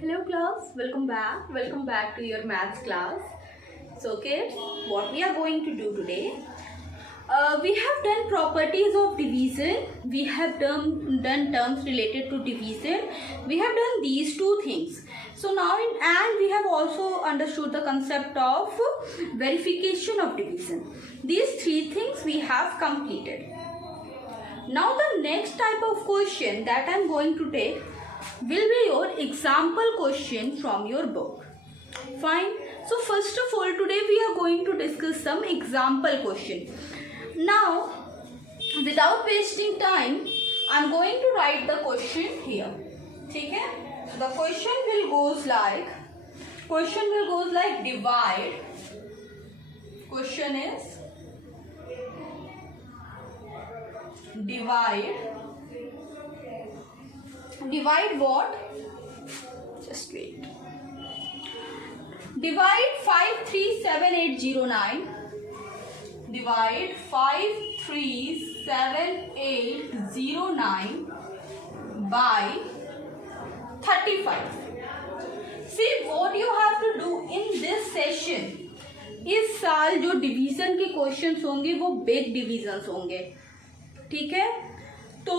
Hello class, welcome back to your maths class. So kids, what we are going to do today, we have done properties of division, we have done terms related to division, we have done these two things. So now and we have also understood the concept of verification of division. These three things we have completed. Now the next type of question that I am going to take will be your example question from your book. Fine. So first of all, today we are going to discuss some example question. Now, without wasting time, I am going to write the question here. Okay? So the question will goes like divide. Question is divide what? Just wait. Divide 537,809. Divide 537,809 by 35. See what you have to do in this session. इस साल जो division के questions होंगे वो big divisions होंगे, ठीक है? तो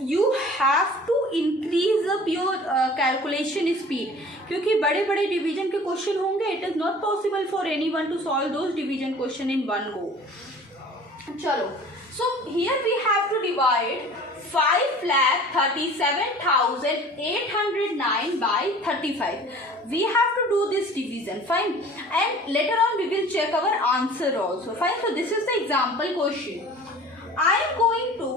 you have to increase up your calculation speed, क्योंकि बड़े बड़े डिवीजन के क्वेश्चन होंगे. It is not possible for anyone to solve those division question in one go. चलो, so here we have to divide 5,37,809 by 35. We have to do this division, fine, and later on we will check our answer also, fine. So this is the example question. I am going to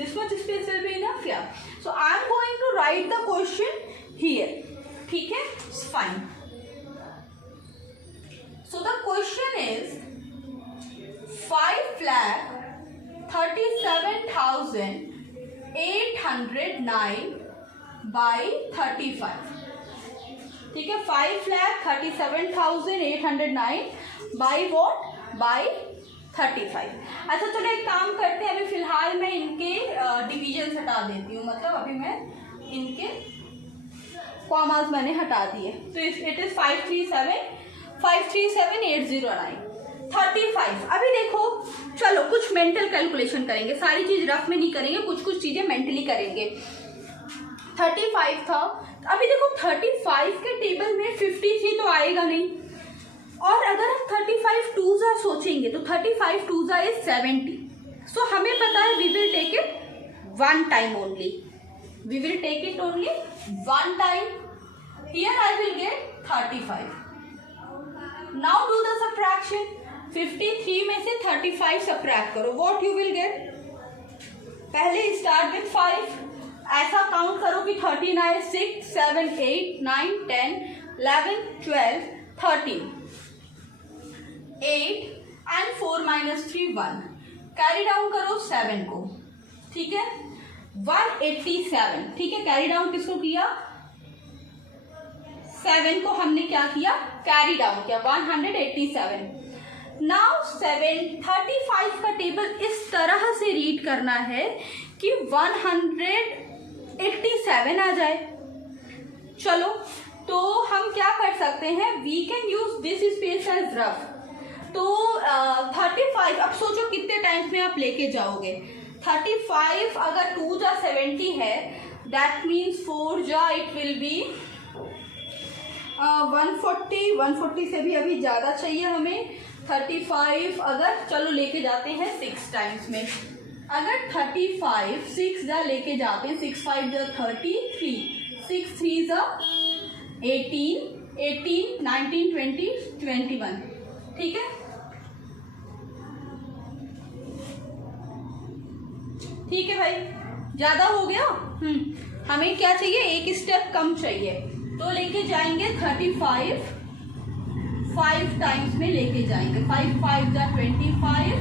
this much space will be enough, yeah. So I am going to write the question here, ठीक है? Fine. So the question is 5,37,809 by 35. ठीक है? 5,37,809 by what? By 35. अच्छा, चलो एक काम करते हैं. अभी फिलहाल मैं इनके डिवीजन हटा देती हूँ, मतलब अभी मैं इनके कॉमास मैंने हटा दिए. तो इट इज 537,809 35. अभी देखो, चलो कुछ मेंटल कैलकुलेशन करेंगे. सारी चीज रफ में नहीं करेंगे, कुछ चीजें मेंटली करेंगे. 35 था. अभी देखो 35 के टेबल में 53 तो आएगा नहीं, और अगर हम 35 2s सोचेंगे तो 35 2s is 70. सो हमें पता है we will take it one time only. We will take it only one time. Here I will get 35. Now do the subtraction. 53 में से 35 सब्ट्रैक्ट करो. What you will get? पहले स्टार्ट विथ 5. ऐसा count करो कि 13 आए, 6 7 8 9 10 11 12 13 8 and 4 minus 3 1. कैरी डाउन करो 7 को, ठीक है? 187. ठीक है? कैरी डाउन किसको किया? 7 को हमने क्या किया? कैरी डाउन किया. 187. नाउ 35 का टेबल इस तरह से रीड करना है कि 187 आ जाए. चलो, तो हम क्या कर सकते हैं? We can use this space as rough. तो 35, अब सोचो कितने टाइम्स में आप लेके जाओगे. 35 अगर 2 जा 70 है, दैट मीन्स 4 जा इट विल बी 140 से भी अभी ज़्यादा चाहिए हमें. 35 अगर चलो लेके जाते हैं 6 टाइम्स में. अगर 35 6 जा लेके जाते हैं, 6 5 जा 33, 6 3 जा 18 19 20 21. ठीक है? ठीक है भाई, ज्यादा हो गया. हमें क्या चाहिए? एक स्टेप कम चाहिए. तो लेके जाएंगे 35 5 टाइम्स में लेके जाएंगे. 5 5 जा 25,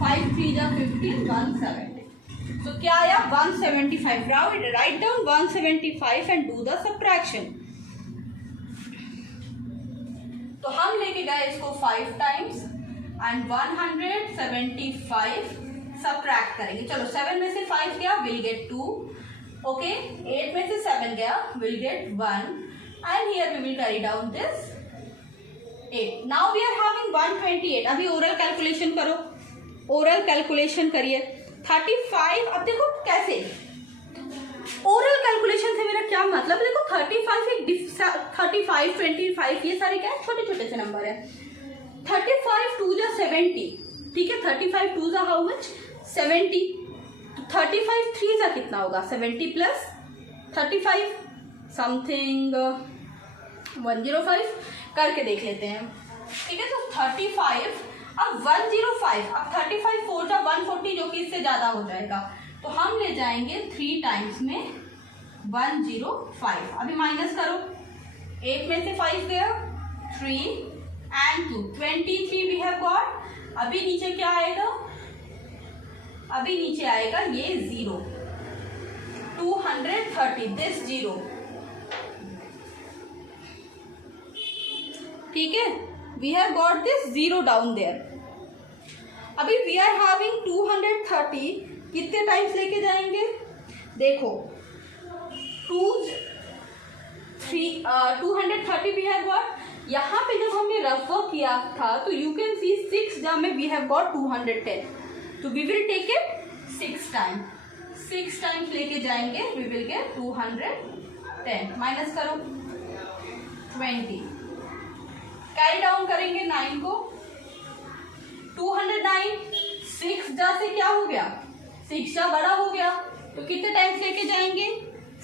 5 3 जा 15, 170. तो क्या आया? 175. Write down 175 and do the subtraction. तो हम लेके गए इसको 5 टाइम्स एंड 175 सब्ट्रैक्ट करेंगे. चलो 7 में से 5 गया, विल गेट 2. ओके 8 में से 7 गया, will get 1 and here we will carry down this 8. Now we are having 128. अभी ओरल कैलकुलेशन करो, ओरल कैलकुलेशन करिए. 35. अब देखो कैसे ओरल कैलकुलेशन से मेरा क्या मतलब, देखो 35 एक 35 25 ये सारे क्या है, छोटे छोटे से नंबर है. 35 2 जा 70, ठीक है. 35 2 जा हाउ मच 70. 35 3 जा कितना होगा 70 प्लस 35 समथिंग 105 करके देख लेते हैं, ठीक है. तो 35 अब 105, अब 35 4 जा 140 जो कि इससे ज्यादा हो जाएगा, तो हम ले जाएंगे 3 टाइम्स में 105. अभी माइनस करो, 8 में से 5 गया 3 एंड 2 23 वी हैव गॉट. अभी नीचे क्या आएगा, अभी नीचे आएगा ये 0 230 दिस 0, ठीक है. We have got this 0 down there. अभी वी आर हैविंग 230 कितने टाइम्स लेके जाएंगे, देखो 230 वी हैव गॉट. यहाँ पे जब हमने रफ वर्क किया था तो यू कैन सी 6 जा में वी हैव गॉट 210, तो we will take it 6 times लेके जाएंगे, वी विल गेट 210. माइनस करो 20, कैरी डाउन करेंगे 9 को. 209 6 जा से क्या हो गया, 6 जा बड़ा हो गया, तो कितने टाइम्स लेके जाएंगे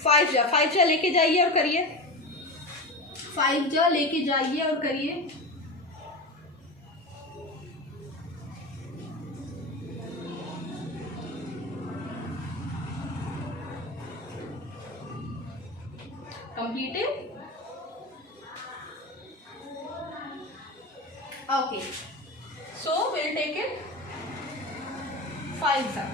5 जा लेके जाइए और करिए, 5 जा लेके जाइए और करिए. Completed. Okay so will take it 5 जा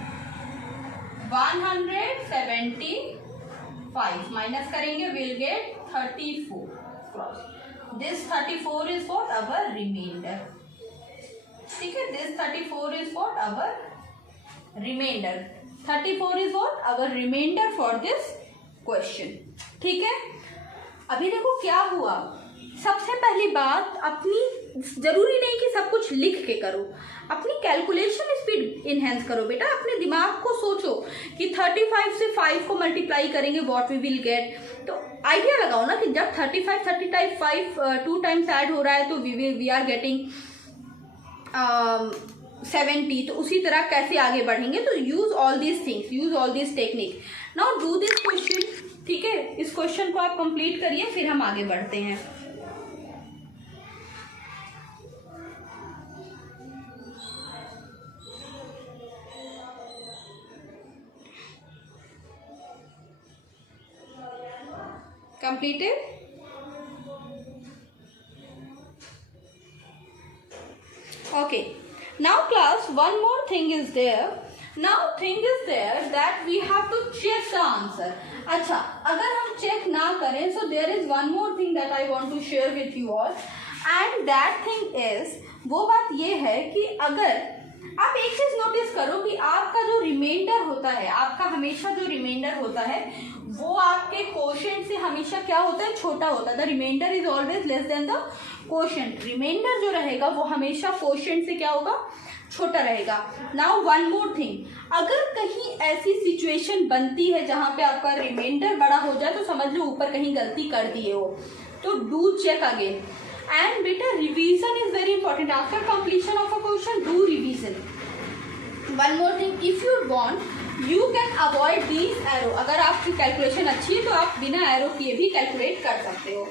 175 माइनस करेंगे, will get 34 cross. This 34 is what our remainder, ठीक है. This 34 is what our remainder. 34 is what our remainder for this question, ठीक है. अभी देखो क्या हुआ, सबसे पहली बात अपनी, जरूरी नहीं कि सब कुछ लिख के करो, अपनी कैलकुलेशन स्पीड इनहेंस करो बेटा. अपने दिमाग को सोचो कि 35 से 5 को मल्टीप्लाई करेंगे व्हाट वी विल गेट, तो आइडिया लगाओ ना कि जब 35 2 टाइम्स ऐड हो रहा है तो वी आर गेटिंग 70, तो उसी तरह कैसे आगे बढ़ेंगे. तो use all these things, use all these technique. Now do this question, ठीक है. इस क्वेश्चन को आप कंप्लीट करिए, फिर हम आगे बढ़ते हैं. Completed? Okay. Now class, one more thing is there. Now thing is there that we have to check the answer. अच्छा, अगर हम check ना करें, so there is one more thing that I want to share with you all, and that thing is, वो बात ये है कि अगर आप एक चीज नोटिस करो कि आपका जो रिमाइंडर होता है, आपका हमेशा जो रिमाइंडर होता है वो आपके कोशेंट से हमेशा क्या होता है, छोटा होता है. The remainder is always less than the quotient. Remainder जो रहेगा वो हमेशा कोशेंट से क्या होगा, छोटा रहेगा. नाउ वन मोर थिंग, अगर कहीं ऐसी सिचुएशन बनती है जहां पे आपका रिमाइंडर बड़ा हो जाए तो समझ लो ऊपर कहीं गलती कर दिए हो, तो डू चेक अगेन. एंड बेटा revision is very important. After completion of a question do revision. One more thing, if you want you can avoid these arrow. अगर आपकी कैलकुलेशन अच्छी है तो आप बिना एरो किए भी कैलकुलेट कर सकते हो.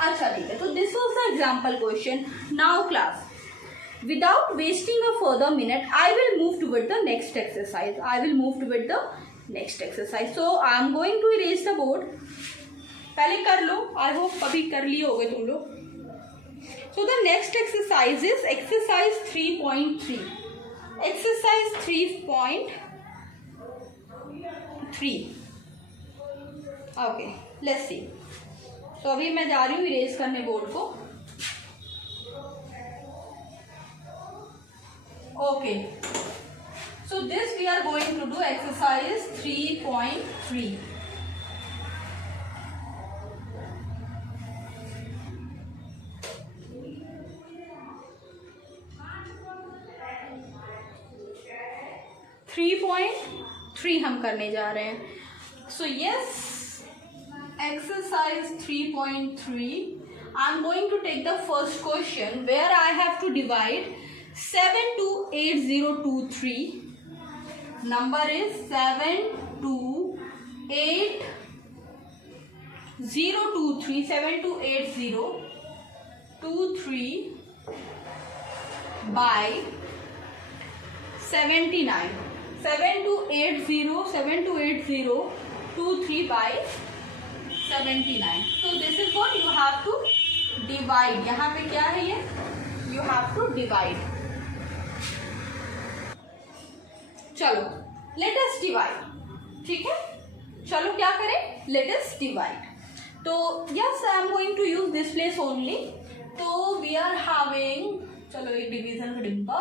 अच्छा ठीक है, तो this was the example question. Now class, without wasting a further minute, I will move toward the next exercise. So I am going to erase the board. पहले कर लो, I hope अभी कर लिए होगे तुम लोग. So the next exercise is exercise 3.3. Exercise 3.3. Okay, let's see. तो अभी मैं जा रही हूँ इरेज करने बोर्ड को. Okay, so this we are going to do exercise 3.3. 3.3 हम करने जा रहे हैं. So yes, exercise 3.3. I'm going to take the first question where I have to divide 728023. Number is 728023. 728023 by 79. 728023 by 79. So this is what you have to divide. यहाँ पे क्या है ये? You have to divide. चलो let us divide. ठीक है, चलो क्या करें, let us divide. तो yes, I am going to use this place only. तो we are having, चलो एक डिवीजन का डिब्बा,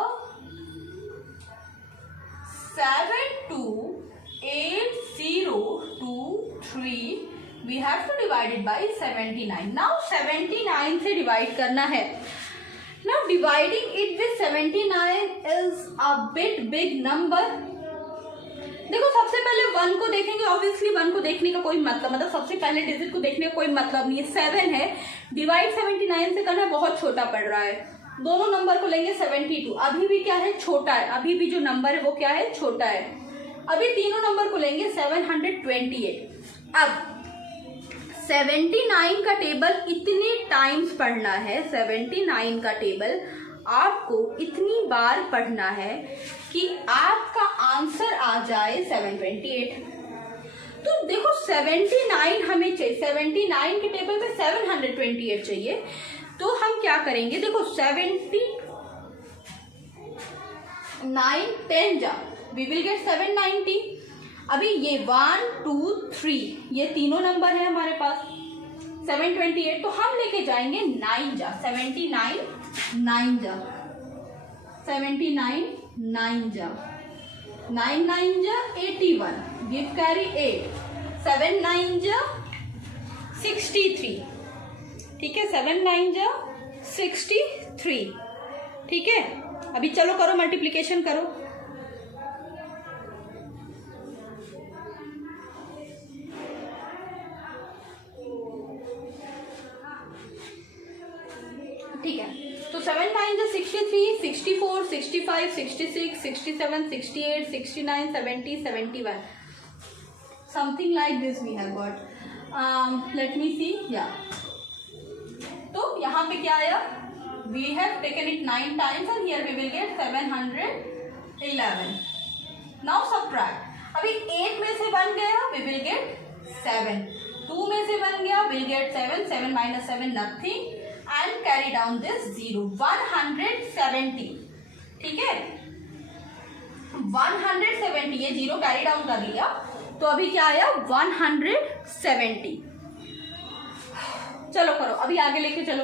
728023 we have to divide it by 79. Now 79 से divide करना है. Now dividing it with 79 is a bit big number. देखो सबसे पहले 1 को देखेंगे. ऑब्वियसली 1 को देखने का कोई मतलब सबसे पहले डिजिट को देखने का कोई मतलब नहीं है. 7 है, डिवाइड 79 से करना बहुत छोटा पड़ रहा है. दोनों नंबर को लेंगे 72. अभी भी क्या है, छोटा है. अभी भी जो नंबर है वो क्या है, छोटा है. अभी तीनों नंबर को लेंगे 728. अब 79 का टेबल इतने टाइम्स पढ़ना है. 79 का टेबल आपको इतनी बार पढ़ना है कि आपका आंसर आ जाए 728. तो देखो 79 हमें चाहिए. 79 के टेबल में 728 चाहिए. तो हम क्या करेंगे, देखो 79 10 जा, वी विल गेट 790. अभी ये 1 2 3 ये तीनों नंबर है हमारे पास. 728 तो हम लेके जाएंगे 9 जा. 79 9 जा, 79 9 जा, 9 9 जा 81, गिव कैरी 8, 7 9 जा 63. ठीक है, 7 9 जा 63. ठीक है, अभी चलो करो मल्टीप्लिकेशन करो. ठीक है, तो 7 9 जा 63, 64, 65, 66, 67, 68, 69, 70, 71. Something like this we have got. Let me see. Yeah. तो यहाँ पे क्या आया, we have taken it 9 times and here we will get 711. Now subtract. अभी 8 में से बन गया, we will get 7. 2 में से बन गया, we'll get 7. 7 minus 7 nothing and carry down this 0. 170. ठीक है, 170 ये 0 कैरी डाउन कर लिया. तो अभी क्या आया, 170. चलो करो, अभी आगे लेके चलो.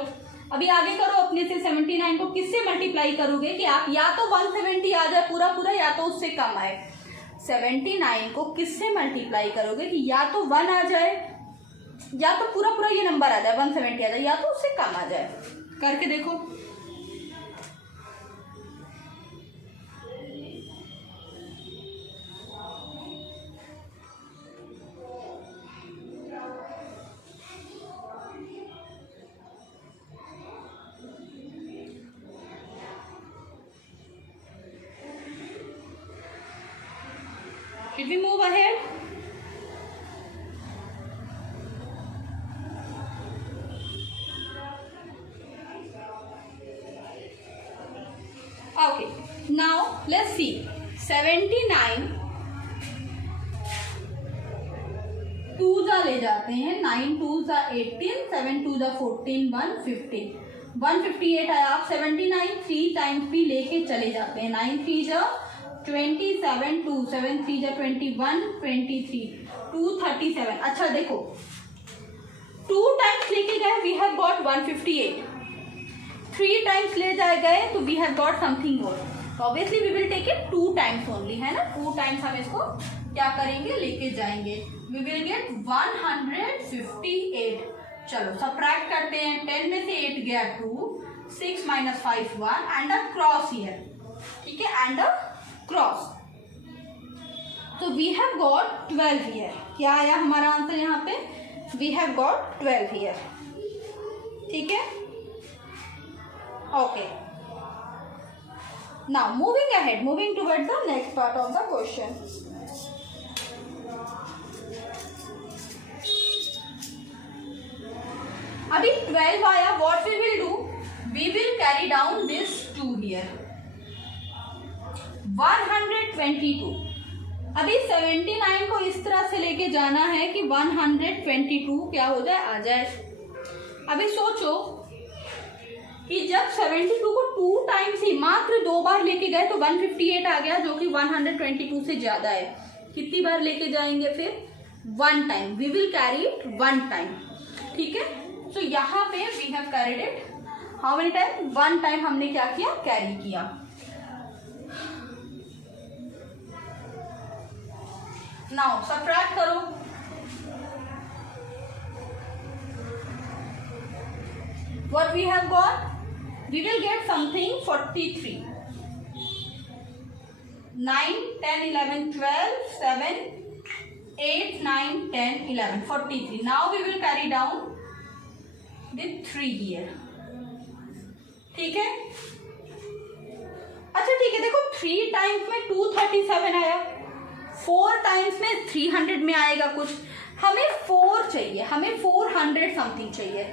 अभी आगे करो अपने से. 79 को किससे मल्टीप्लाई करोगे कि आप या तो 170 आ जाए पूरा पूरा या तो उससे कम आए. 79 को किससे मल्टीप्लाई करोगे कि या तो 1 आ जाए या तो पूरा पूरा ये नंबर आ जाए, 170 आ जाए, या तो उससे कम आ जाए. करके देखो. Should we move ahead? Okay, now let's see. 79 2 जा ले जाते हैं. 9 2 जा 18, 7 2 जा 14, 1 15. 158 आया. आप 79 3 टाइम्स भी लेके चले जाते हैं. 9 3 जा 27, 2 7 3 जा 21, 23, 2 37. अच्छा देखो 2 टाइम्स लेके गए, वी हैव गॉट 158. 3 टाइम्स ले जाए गए तो we have got something more. Obviously we will take it 2 times only, है ना. 2 टाइम्स हम इसको क्या करेंगे, लेके जाएंगे. We will get 158. चलो सब्ट्रैक्ट करते हैं. 10 में से 8 गया 2, 6 minus 5 1 and a cross here. ठीक है, एंड अ क्रॉस. तो वी हैव गॉट 12 हियर. क्या आया हमारा आंसर यहाँ पे? We have got 12 here. ठीक है, okay. Now moving ahead, moving toward the next part of the question. अभी 12 आया. What we will do? We will carry down this 2 here. 122. अभी 79 को इस तरह से लेके जाना है कि 122 क्या हो जाए, आ जाए. अभी सोचो कि जब 72 को 2 टाइम्स ही मात्र 2 बार लेके गए तो 158 आ गया, जो कि 122 से ज्यादा है. कितनी बार लेके जाएंगे फिर? 1 time. We will carry it 1 time. ठीक है, तो यहाँ पे we have carried it how many time? 1 time हमने क्या किया? कैरी किया. नाउ सबट्रैक्ट करो. What we have got? We will get something 43. 9, 10, 11, 12, 7, 8, 9, 10, 11, 43. Now we will carry down with 3 here. ठीक है. अच्छा ठीक है, देखो 3 टाइम्स में 237 आया, 4 टाइम्स में 300 में आएगा कुछ. हमें 4 चाहिए, हमें 400 समथिंग चाहिए.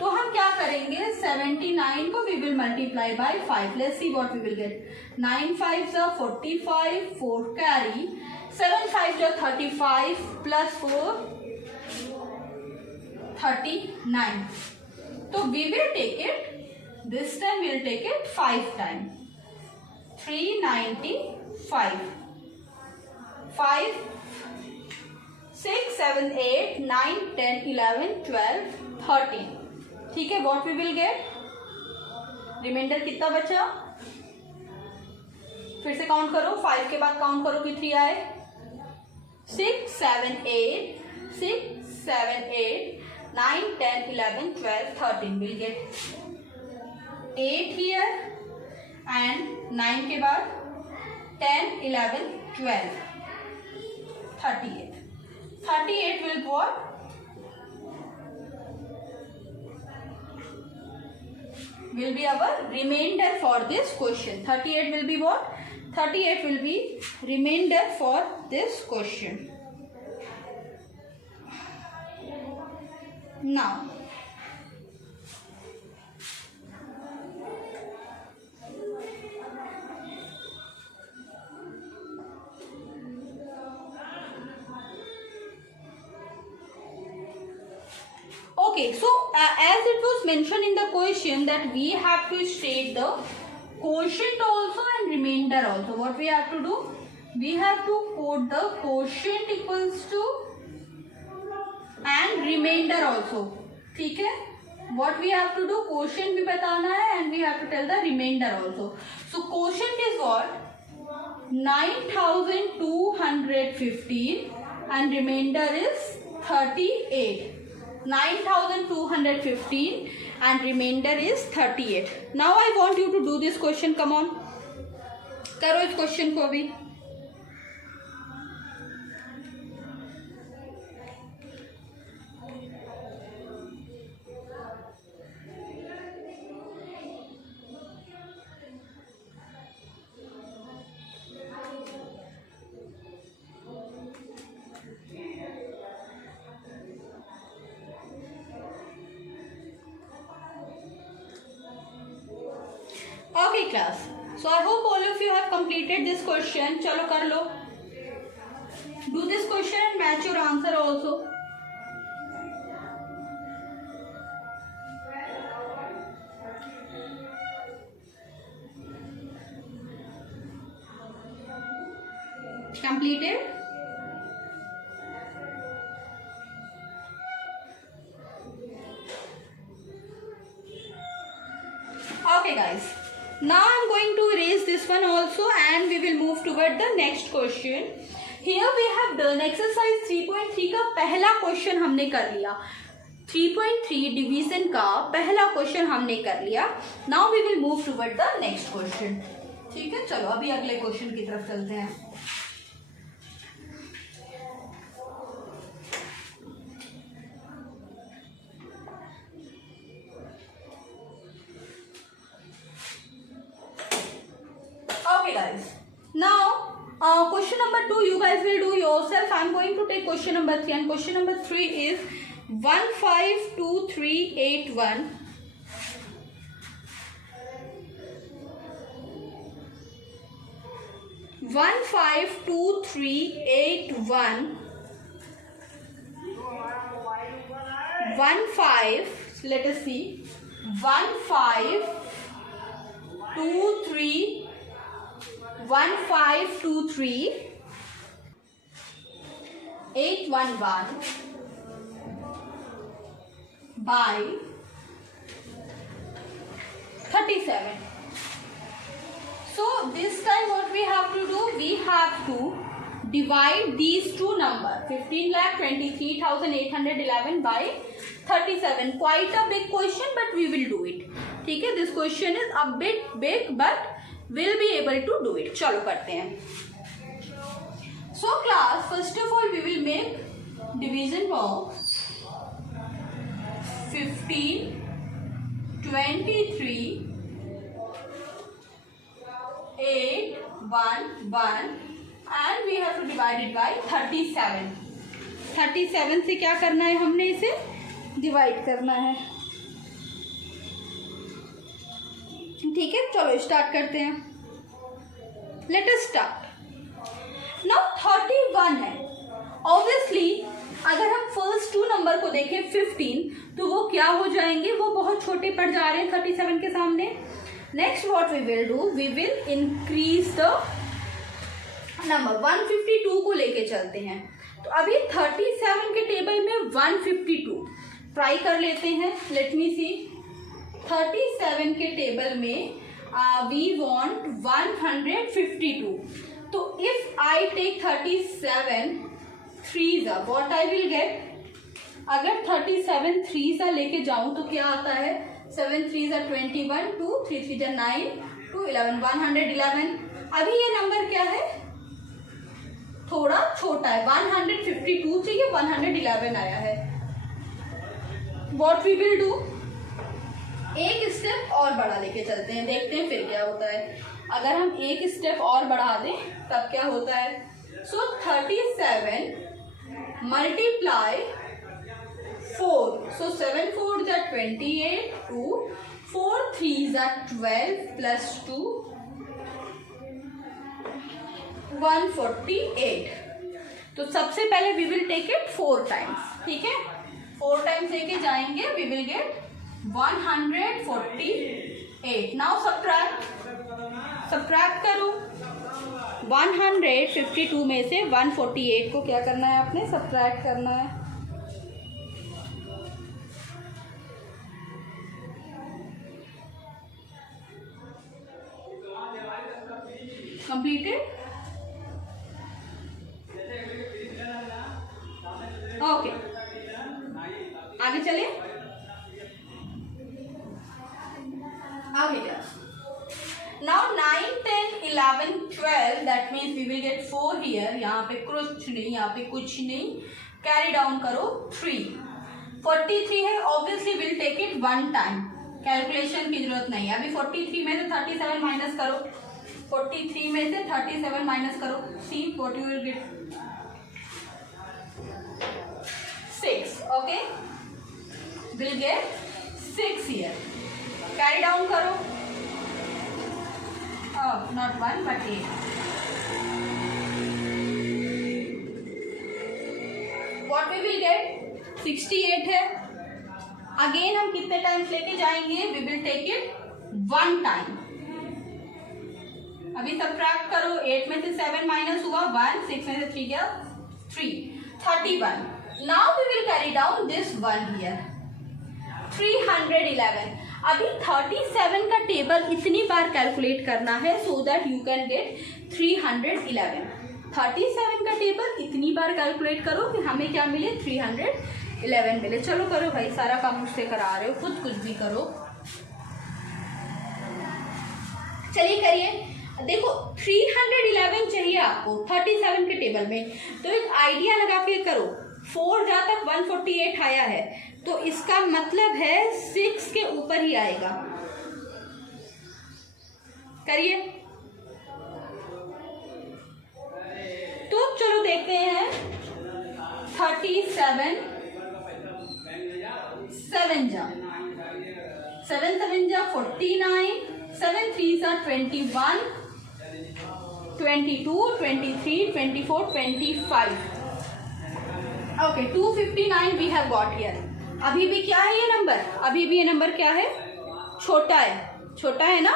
तो हम क्या करेंगे? 79 को we will multiply by 5. Let's see what we will get. 9 5 जा 45, 4 कैरी, 7 5 जा 35 प्लस 4 39. तो we will take it, this time we will take it 5 time. 395. 5, 6, 7, 8, 9, 10, 11, 12, 13. ठीक है, what we will get? Remainder कितना बचा? फिर से काउंट करो, 5 के बाद काउंट करो कि 3 आए. 6, 7, 8, 6, 7, 8, 9, 10, 11, 12, 13. विल गेट 8 हियर एंड 9 के बाद 10, 11, 12, 38. 38 will what? Will be our remainder for this question. 38 will be what? 38 will be remainder for this question. Now, okay, so as it was mentioned in the question that we have to state the quotient also and remainder also. What we have to do? We have to quote the quotient equals to and remainder also. ठीक है? What we have to do? Quotient भी बताना है and we have to tell the remainder also. So quotient is what? 9215 and remainder is 38. 9215 and remainder is 38. Now I want you to do this question. Come on, करो इस question को अभी. Okay class, so I hope all of you have completed this question. चलो कर लो. Do this question and match your answer also. Completed? Okay guys, now I am going to erase this one also and we will move toward the next question. Here we have done exercise 3.3 का पहला question हमने कर लिया. 3.3 division का पहला question हमने कर लिया. Now we will move toward the next question. ठीक है, चलो अभी अगले क्वेश्चन की तरफ चलते हैं. question number 2 you guys will do yourself. I'm going to take question number 3, and question number 3 is 152381. 152381. let us see, 1523 811 by 37. So this time what we have to do, we have to divide these two numbers, 15,23,811 by 37. Quite a big question, but we will do it. ठीक है, this question is a bit big, but we'll be able to do it. चलो करते हैं. So class, first of all we will make division of 15, 23, 8, 1, 1 and we have to divide it by 37. 37 से क्या करना है, हमने इसे डिवाइड करना है. ठीक है, चलो स्टार्ट करते हैं. Let us start. नाउ 31 है. ऑब्वियसली अगर हम फर्स्ट टू नंबर को देखें 15, तो वो क्या हो जाएंगे, वो बहुत छोटे पड़ जा रहे हैं 37 के सामने. Next what we will do, we will increase the number. 152 को लेके चलते हैं. तो अभी 37 के टेबल में 152 ट्राई कर लेते हैं. लेट मी सी. 37 के टेबल में वी वांट 152. तो इफ आई टेक 37 थ्रीज़ा, व्हाट आई विल गेट. अगर 37 थ्रीज़ा लेके जाऊं तो क्या आता है, 7 3 21, 2 3 3 9, 2 11, 111. अभी ये नंबर क्या है, थोड़ा छोटा है. 152 चाहिए, 111 आया है. व्हाट वी विल डू, एक स्टेप और बड़ा लेके चलते हैं, देखते हैं फिर क्या होता है. अगर हम एक स्टेप और बढ़ा दें तब क्या होता है. So 37 multiply 4. So 7 4 28, 2 4 3 12 plus 2 148. तो सबसे पहले we will take it 4 times. ठीक है, 4 टाइम्स लेके जाएंगे, we will get 148. Now subtract करो. 152 में से 148 को क्या करना है, आपने सब्ट्रैक्ट करना है. कंप्लीटेड. ओके, आगे चले. आगे क्या. Now 9, 10, 11, 12, that means we will get 4 here. यहाँ पे कुछ नहीं, यहाँ पे कुछ नहीं. कैरी डाउन करो 3. 43 है, obviously will take it 1 time. Calculation की जरूरत नहीं है. अभी 43 में से 37 माइनस करो. 43 में से 37 माइनस करो. See what you will gate, 6. Okay, will get 6 here. Carry down करो. Not 1 but 8. What we will get, 68 है. अगेन हम कितने टाइम्स लेके जाएंगे, we will take it 1 time. अभी सब्ट्रैक्ट करो. 8 में से 7 माइनस हुआ 1, 6 में से 3 गया 3, 31. Now we will carry down this 1 here, 311. अभी 37 का टेबल इतनी बार कैलकुलेट करना है so that you can get 311. 37 का टेबल इतनी बार कैलकुलेट करो कि हमें क्या मिले, 311 मिले. चलो करो भाई, सारा काम मुझसे करा रहे हो, खुद कुछ भी करो. चलिए करिए. देखो 311 चाहिए आपको 37 के टेबल में, तो एक आइडिया लगा के करो. 4 जहाँ तक 148 आया है, तो इसका मतलब है 6 के ऊपर ही आएगा. करिए. तो चलो देखते हैं 37 7 जा 7 7 जा 49 7 3 जा 21 22 23 24 25 okay 259 we have got here. अभी भी क्या है ये नंबर, अभी भी ये नंबर क्या है, छोटा है ना।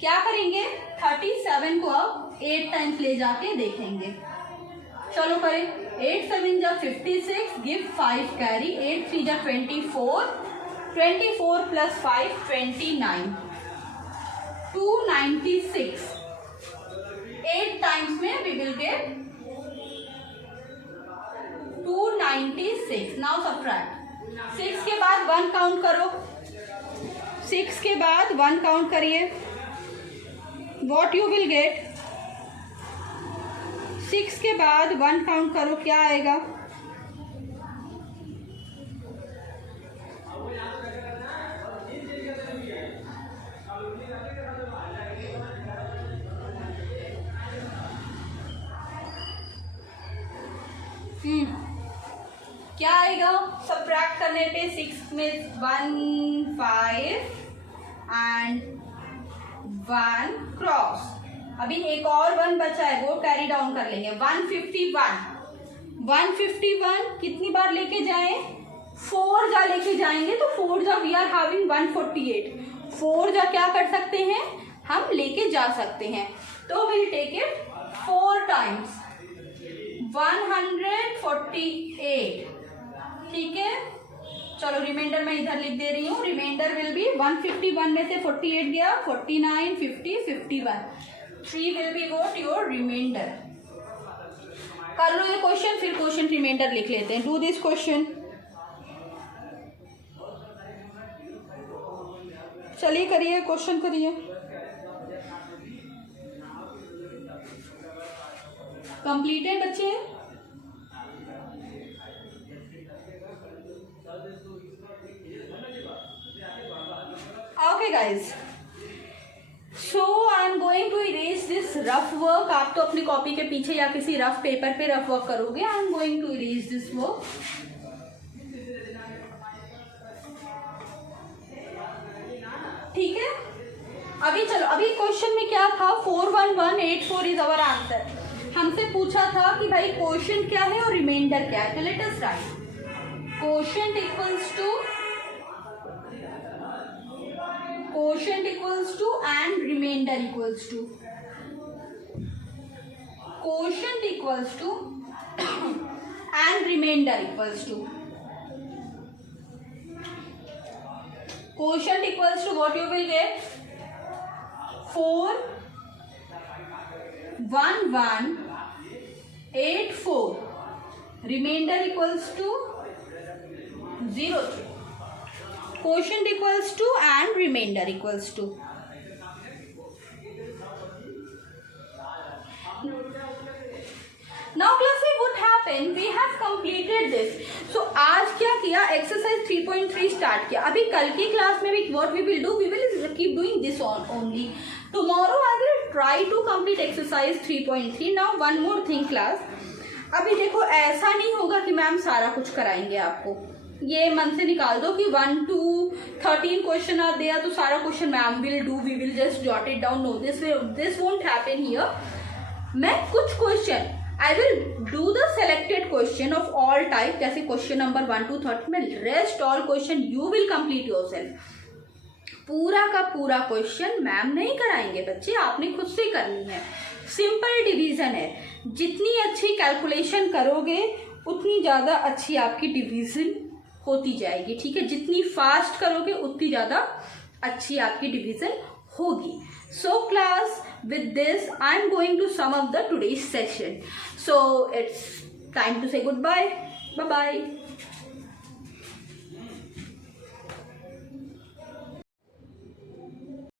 क्या करेंगे 37 को अब 8 टाइम्स ले जाके देखेंगे। चलो करें 8 7 जा 56 गिव 5 कैरी 8 3 जा 24 24 प्लस 5 29 296 8 टाइम्स में we will get 296। Now subtract 6 के बाद 1 काउंट करो, 6 के बाद 1 काउंट करिए, व्हाट यू विल गेट। 6 के बाद 1 काउंट करो, क्या आएगा। क्या आएगा सबट्रैक्ट करने पे 6 में 1 5 एंड 1 क्रॉस। अभी एक और 1 बचा है, वो कैरी डाउन कर लेंगे। 151 कितनी बार लेके जाएं, 4 जा लेके जाएंगे तो 4 जा वी आर हैविंग 148। 4 जा क्या कर सकते हैं, हम लेके जा सकते हैं, तो विल टेक इट 4 टाइम्स 148। ठीक है, चलो रिमाइंडर मैं इधर लिख दे रही हूँ। रिमाइंडर विल बी 151 में से 48 गया 49 50 51 3 will be what your remainder. कर लो ये क्वेश्चन, फिर क्वेश्चन रिमाइंडर लिख लेते हैं। Do this question. चलिए करिए, क्वेश्चन करिए। कंप्लीटेड बच्चे। Okay guys, so I am going to erase this rough work. आप तो अपनी कॉपी के पीछे या किसी रफ पेपर पे रफ वर्क करोगे। I am going to erase this work. ठीक है, अभी चलो, अभी क्वेश्चन में क्या था, 41184 इज अवर आंसर। हमसे पूछा था कि भाई क्वोशिएंट क्या है और रिमाइंडर क्या है। तो let us write quotient equals to and remainder equals to. Quotient equals to and remainder equals to. Quotient equals to what you will get 41184। Remainder equals to 03। Quotient equals to and remainder equals to. Now class what happened, we have completed this. So आज क्या किया, exercise 3.3 start किया। अभी कल की class में भी what we will do, we will keep doing this only. Tomorrow I will try to complete exercise 3.3. Now one more thing class, अभी देखो ऐसा नहीं होगा कि मैम सारा कुछ कराएंगे आपको। ये मन से निकाल दो कि 1 to 13 क्वेश्चन आर देयर तो सारा question ma'am will do, we will just jot it down. No, this won't happen here. मैं कुछ question I will do the selected question of all type, जैसे क्वेश्चन नंबर 1 to 30 में। Rest all question you will complete yourself। पूरा का पूरा question ma'am नहीं कराएंगे बच्चे, आपने खुद से करनी है। सिंपल डिवीजन है, जितनी अच्छी कैलकुलेशन करोगे उतनी ज़्यादा अच्छी आपकी डिवीजन होती जाएगी। ठीक है, जितनी फास्ट करोगे उतनी ज़्यादा अच्छी आपकी डिवीजन होगी। So class, with this I am going to sum up the today's session. So it's time to say goodbye. Bye bye.